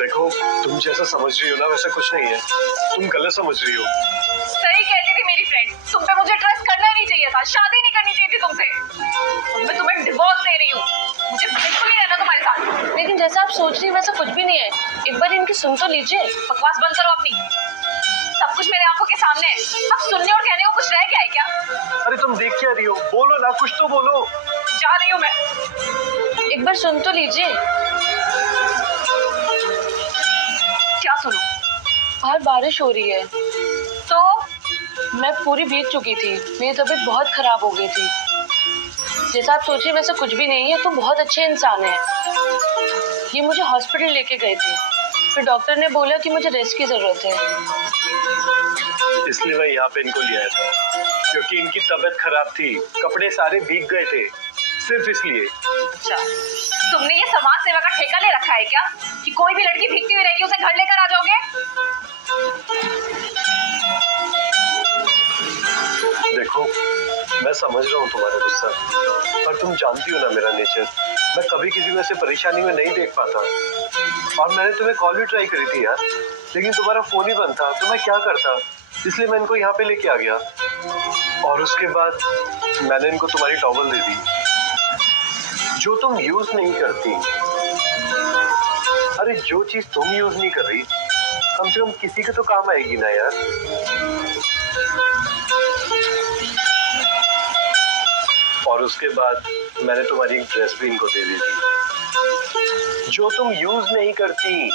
देखो, तुम जैसा समझ रही हो ना वैसा कुछ नहीं है, तुम गलत समझ रही हो। सही कहती थी मेरी फ्रेंड, तुम पे मुझे ट्रस्ट करना ही नहीं चाहिए था, शादी नहीं करनी चाहिए थी तुमसे। मैं तुम्हें डिवोर्स दे रही हूँ, मुझे बिल्कुल नहीं रहना तुम्हारे साथ। लेकिन जैसा आप सोच रही हैं वैसा कुछ भी नहीं है, एक बार इनकी सुन तो लीजिए। बकवास बंद करो अपनी, सब कुछ मेरे आंखों के सामने है, अब सुनने और कहने को कुछ रह गया है क्या? अरे तुम देख क्या रही हो, बोलो ना, कुछ तो बोलो। जा रही हूँ मैं। एक बार सुन तो लीजिए। क्या सुनो? बाहर बारिश हो रही है। तो मैं पूरी भीग चुकी थी, मेरी तबीयत बहुत खराब हो गई थी। जैसा आप सोचिए वैसा कुछ भी नहीं है, तो बहुत अच्छे इंसान है। ये मुझे हॉस्पिटल लेके गए थे, फिर डॉक्टर ने बोला कि मुझे रेस्ट की जरूरत है। इसलिए मैं यहाँ पे इनको लिया था, क्योंकि इनकी तबीयत खराब थी, कपड़े सारे भीग गए थे, सिर्फ इसलिए। अच्छा, तुमने ये समाज सेवा का ठेका ले रखा है क्या कि कोई भी लड़की भीगती हुई रहेगी उसे घर लेकर आ जाओगे? देखो, मैं समझ रहा हूँ तुम्हारा गुस्सा, पर तुम जानती हो ना मेरा नेचर, मैं कभी किसी को ऐसे परेशानी में नहीं देख पाता। और मैंने तुम्हें कॉल भी ट्राई करी थी यार, लेकिन तुम्हारा फोन ही बंद था, तो मैं क्या करता, इसलिए मैं इनको यहाँ पे लेके आ गया। और उसके बाद मैंने इनको तुम्हारी टॉवल दे दी, जो तुम यूज नहीं करती। अरे जो चीज तुम यूज नहीं कर रही, कम से कम किसी के तो काम आएगी ना यार। और उसके बाद मैंने तुम्हारी एक ड्रेस भी इनको दे दी थी, जो तुम यूज नहीं करती।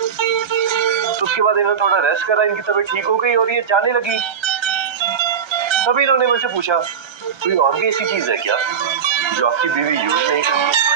तो उसके बाद इन्होंने थोड़ा रेस्ट करा, इनकी तबीयत ठीक हो गई और ये जाने लगी। तभी इन्होंने मुझसे पूछा, कोई और भी ऐसी चीज है क्या जो आपकी बीवी यूज नहीं करती?